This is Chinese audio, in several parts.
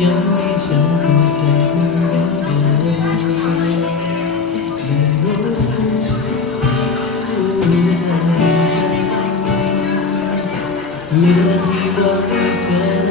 有你相伴这一路多甜蜜美梦如露如露滋润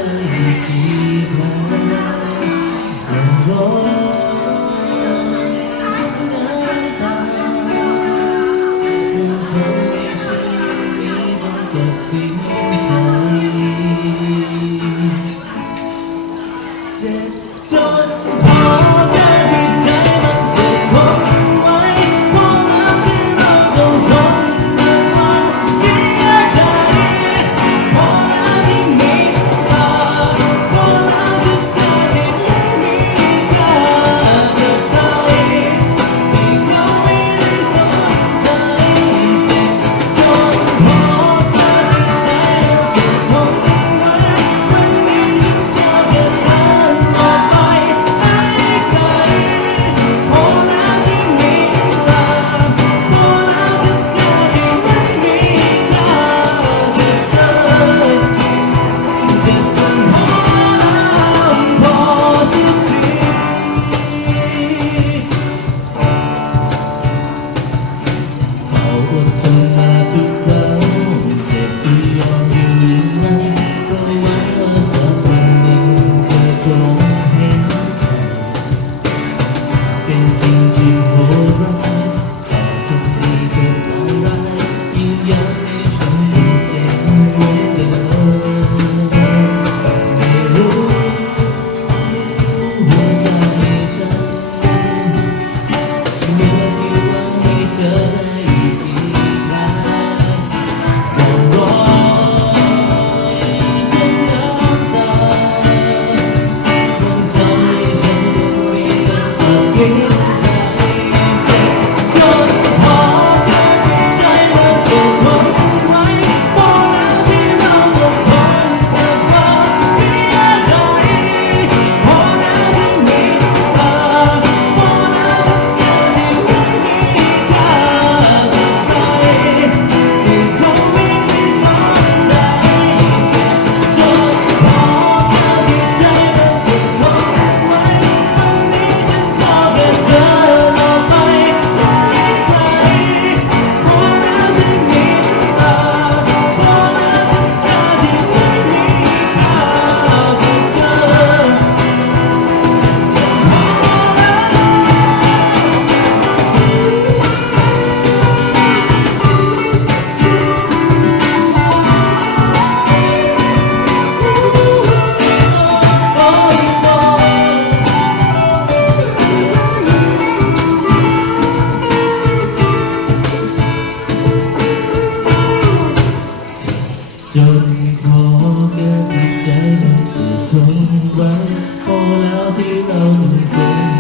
all out the other gold.